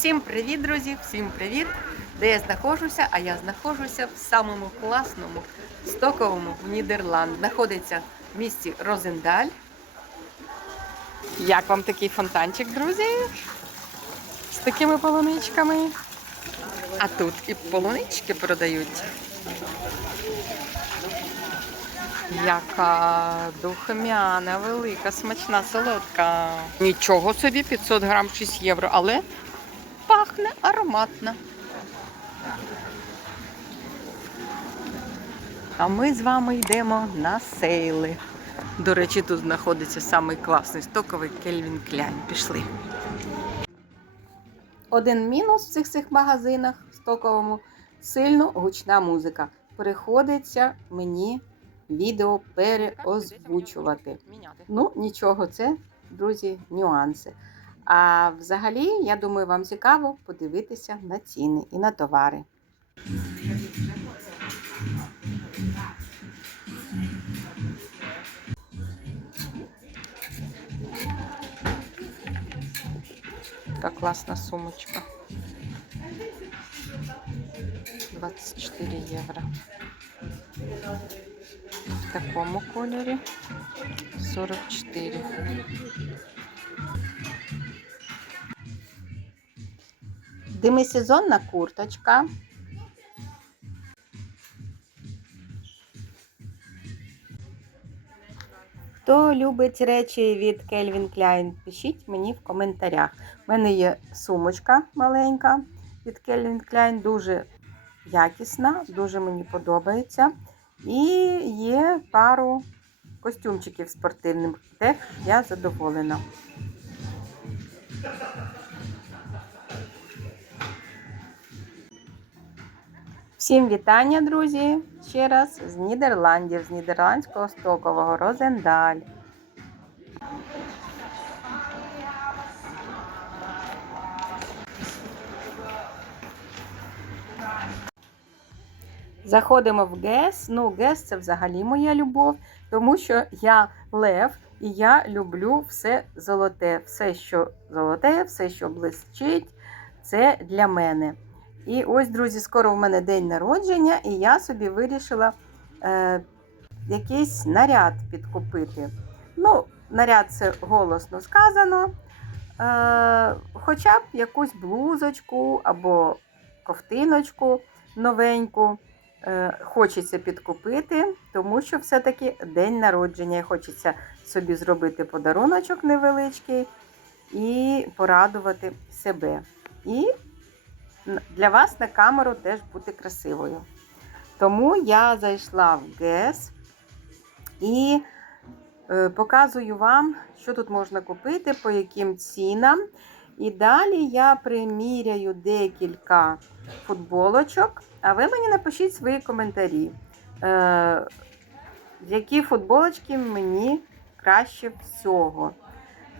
Всім привіт, друзі! Всім привіт! Де я знаходжуся? А я знаходжуся в самому класному стоковому в Нідерланд. Знаходиться в місті Розендаль. Як вам такий фонтанчик, друзі? З такими полуничками. А тут і полунички продають. Яка духмяна, велика, смачна, солодка. Нічого собі, 500 грам 6 євро, але пахне ароматно. А ми з вами йдемо на сейли. До речі, тут знаходиться самий класний стоковий Кельвін Кляйн. Пішли. Один мінус в цих цих магазинах стоковому сильно гучна музика. Приходиться мені відео переозвучувати. Ну, нічого, це, друзі, нюанси. А взагалі, я думаю, вам цікаво подивитися на ціни і на товари. Така класна сумочка. 24 євро. В такому кольорі 44. Демисезонна курточка. Хто любить речі від Calvin Klein, пишіть мені в коментарях. У мене є сумочка маленька від Calvin Klein, дуже якісна, дуже мені подобається. І є пару костюмчиків спортивних, теж я задоволена. Всім вітання, друзі! Ще раз з Нідерландів, з нідерландського стокового Розендаль. Заходимо в ГЕС. Ну, ГЕС це взагалі моя любов, тому що я лев і я люблю все золоте. Все, що золоте, все, що блищить, це для мене. І ось, друзі, скоро в мене день народження, і я собі вирішила е, якийсь наряд підкупити. Ну, наряд це голосно сказано. Е, хоча б якусь блузочку або ковтиночку новеньку. Е, хочеться підкупити, тому що все-таки день народження. І Хочеться собі зробити подаруночок невеличкий і порадувати себе. І для вас на камеру теж бути красивою. Тому я зайшла в ГЕС і е, показую вам, що тут можна купити, по яким цінам. І далі я приміряю декілька футболочок, а ви мені напишіть свої коментарі, е, які футболочки мені краще всього.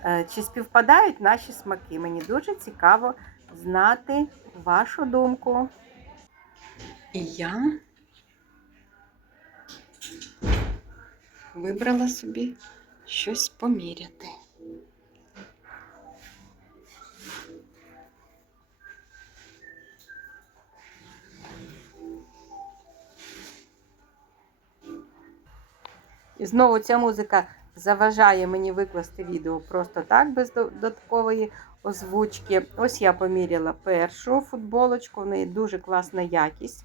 Е, чи співпадають наші смаки? Мені дуже цікаво знати вашу думку. І я вибрала собі щось поміряти. І знову ця музика заважає мені викласти відео просто так, без додаткової озвучки. Ось я поміряла першу футболочку, в неї дуже класна якість.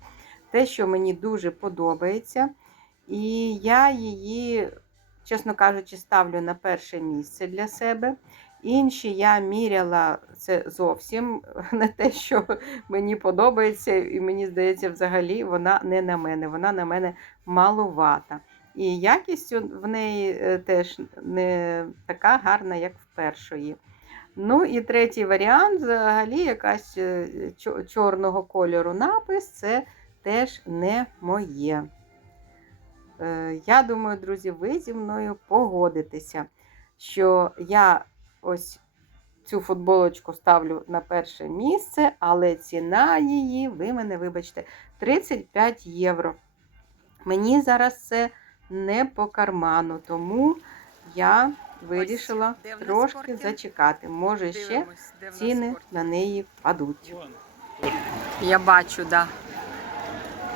Те, що мені дуже подобається. І я її, чесно кажучи, ставлю на перше місце для себе. Інші я міряла це зовсім не те, що мені подобається, і мені здається, взагалі вона не на мене, вона на мене малувата. І якість в неї е, теж не така гарна, як в першої. Ну і третій варіант, взагалі, якась е, чорного кольору напис це теж не моє. Е, я думаю, друзі, ви зі мною погодитеся, що я ось цю футболочку ставлю на перше місце, але ціна її, ви мене вибачте, 35 євро. Мені зараз це не по карману, тому я вирішила нас трошки зачекати. Може, ще Дивимось, нас ціни спорт. на неї впадуть. Я бачу, да.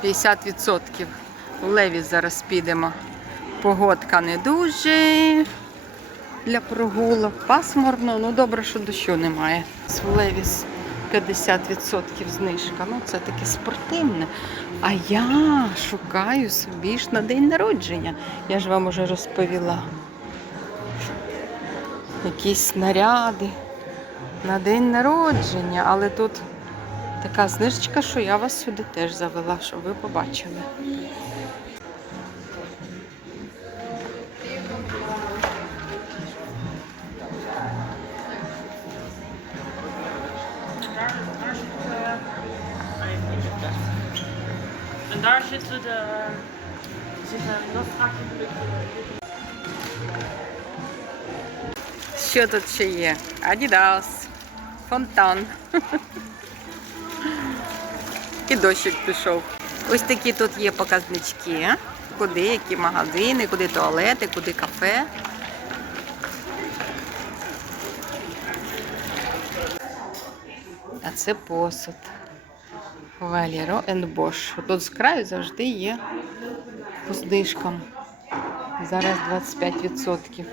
50%. В Леві зараз підемо. Погодка не дуже для прогулок. Пасмурно, ну добре, що дощу немає. Левіс 50% знижка. Ну, це таке спортивне. А я шукаю собі ж на день народження. Я ж вам уже розповіла. Якісь наряди на день народження, але тут така знижечка, що я вас сюди теж завела, щоб ви побачили. En daar de. Що тут ще є? Адідас, фонтан. І дощик пішов. Ось такі тут є показнички. Куди, які магазини, куди туалети, куди кафе. А це посуд. Валіро енд Бош. Тут з краю завжди є по знижкам. Зараз 25%.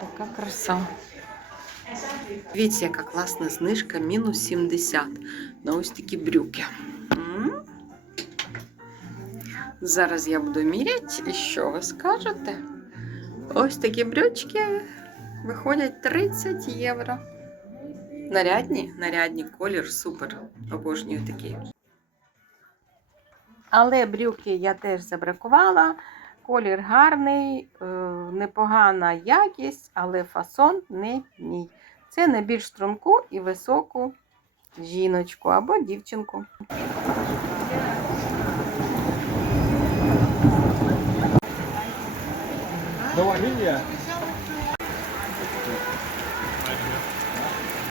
Така краса. Дивіться, яка класна знижка, мінус 70 на ось такі брюки. М? Зараз я буду міряти, і що ви скажете? Ось такі брючки виходять 30 євро. Нарядні? Нарядні, колір супер. Обожнюю такі. Але брюки я теж забракувала. Колір гарний, е, непогана якість, але фасон не мій. Це на більш струнку і високу жіночку або дівчинку. Нова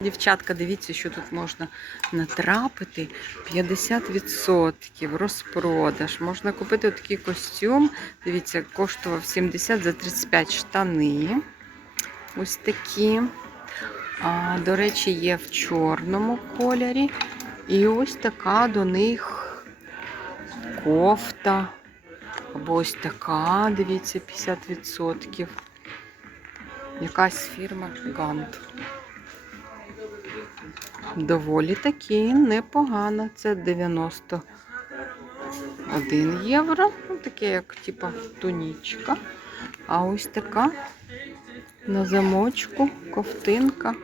Дівчатка, дивіться, що тут можна натрапити 50% розпродаж. Можна купити такий костюм. Дивіться, коштував 70 за 35 штани. Ось такі. А, до речі, є в чорному кольорі. І ось така до них кофта. Або ось така, дивіться, 50%. Якась фірма Гант. Доволі таки непогано. Це 91 євро. Ну, таке, як типа тунічка. А ось така на замочку ковтинка.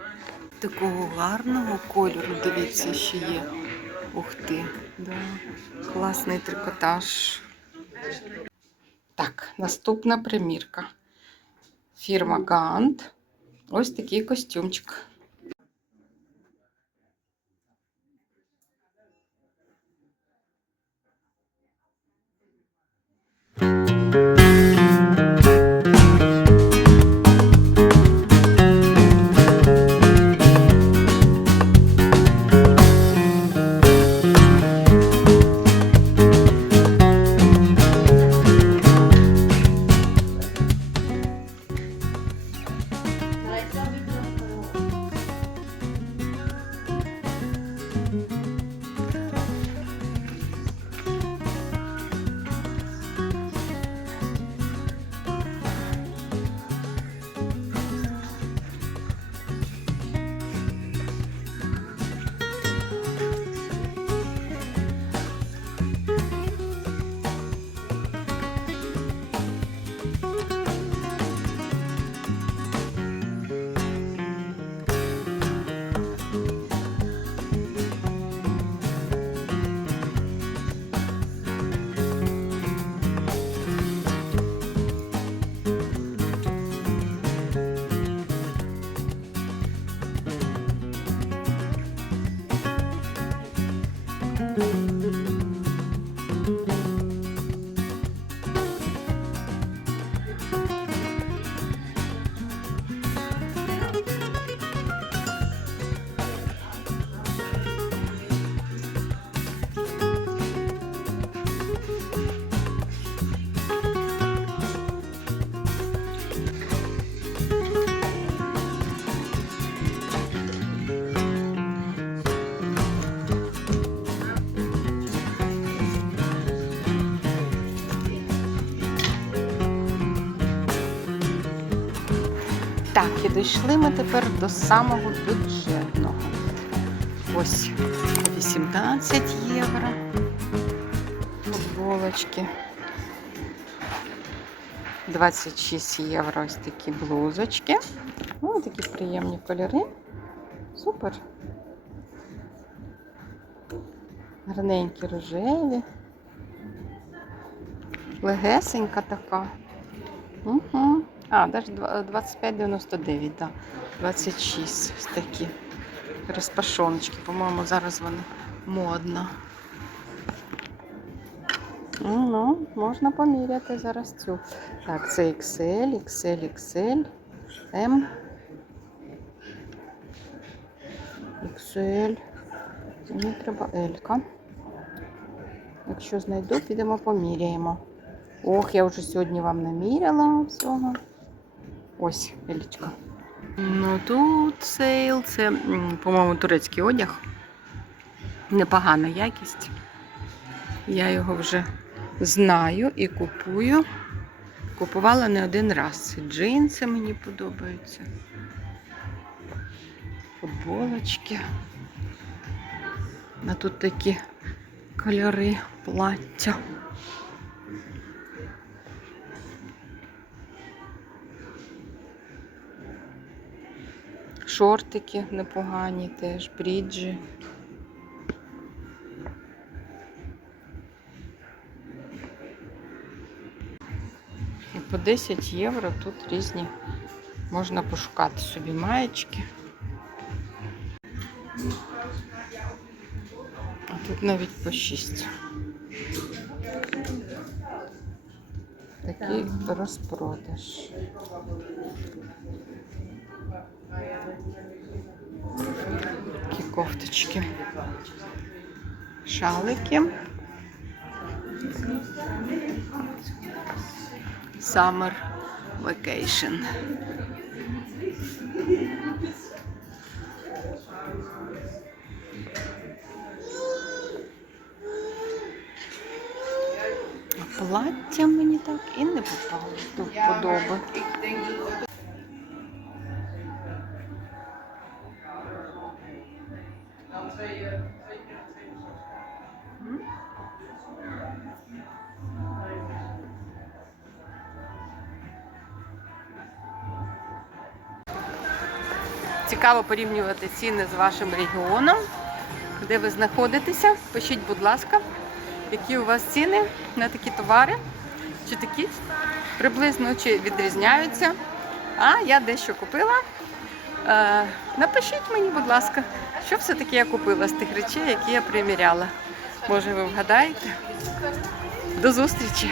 Такого гарного кольору, дивіться, ще є. Ух ти, да. класний трикотаж. Так, наступна примірка. Фірма Гант. Ось такий костюмчик. Так, і дійшли ми тепер до самого бюджетного. Ось 18 євро. Футболочки. 26 євро ось такі блузочки. Ну, такі приємні кольори. Супер. Гарненькі рожеві. Легесенька така. Угу. А, навіть 25,99, так. 26 ось такі. Розпашоночки, по-моєму, зараз вони модно. Ну, можна поміряти зараз цю. Так, це XL, XL, XL, M. XL. Мені треба L. Якщо знайду, підемо поміряємо. Ох, я вже сьогодні вам наміряла всього. Ось, Елічка. Ну тут сейл, це, по-моєму, турецький одяг. Непогана якість. Я його вже знаю і купую. Купувала не один раз. Джинси мені подобаються. Футболочки. А тут такі кольори плаття. Шортики непогані теж, бріджі. І по 10 євро тут різні можна пошукати собі маєчки. А тут навіть по 6. Такий розпродаж. Такі кофточки. Шалики. Summer vacation. Плаття мені так і не попало до вподоби. Цікаво порівнювати ціни з вашим регіоном, де ви знаходитеся. Пишіть, будь ласка, які у вас ціни на такі товари, чи такі приблизно чи відрізняються. А я дещо купила. Е, напишіть мені, будь ласка, що все-таки я купила з тих речей, які я приміряла. Може, ви вгадаєте? До зустрічі!